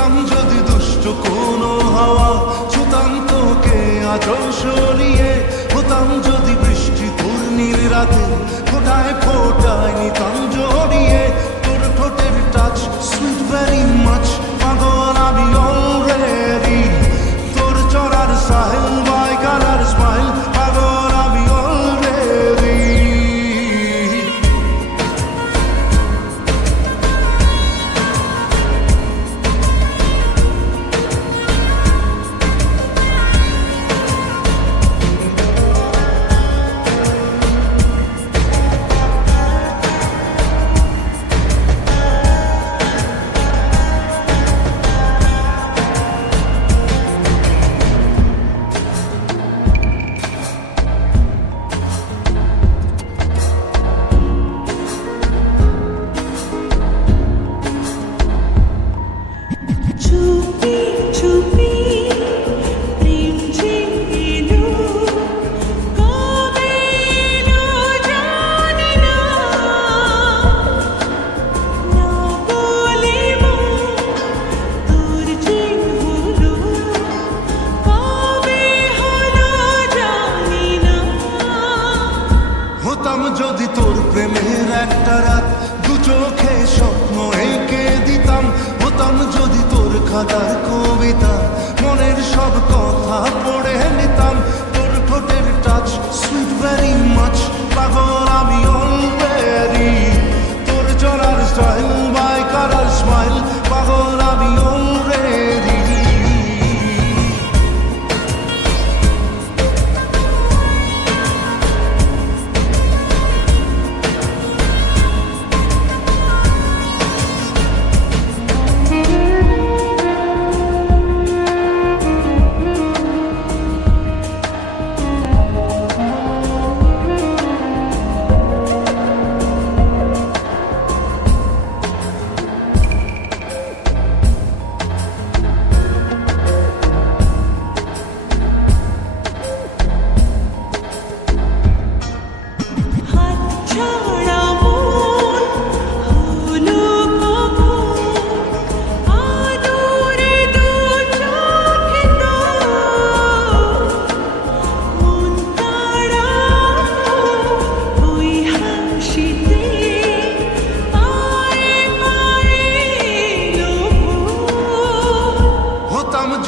হতাম যদি দুষ্ট কোনো হাওয়া, ছুতাম তোকে আঁচল সরিয়ে। হতাম যদি বৃষ্টি তোর নীল রাতে, ফোটায় ফোটায় নিতাম জড়িয়ে। তোর ঠোঁটের টাচ সুইট ভেরি মাচ, পাগল আমি অলরেডি। তোর চড়ার সাহেল বাই কালার স্মাইল, পাগল আমি অলরেডি। হতাম যদি তোর প্রেমের একটা রাত, দু চোখে স্বপ্ন এঁকে দিতাম। হতাম যদি তোর খাতার কবিতা, মনের সব কথা পড়ে নিতাম। তোর ঠোঁটের টাচ সুইট ভেরি মাচ, পাগল আমি অলরেডি। তোর চলার স্টাইল বাই কালার স্মাইল, পাগল আমি অলরেডি।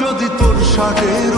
যদি তোর শার্টের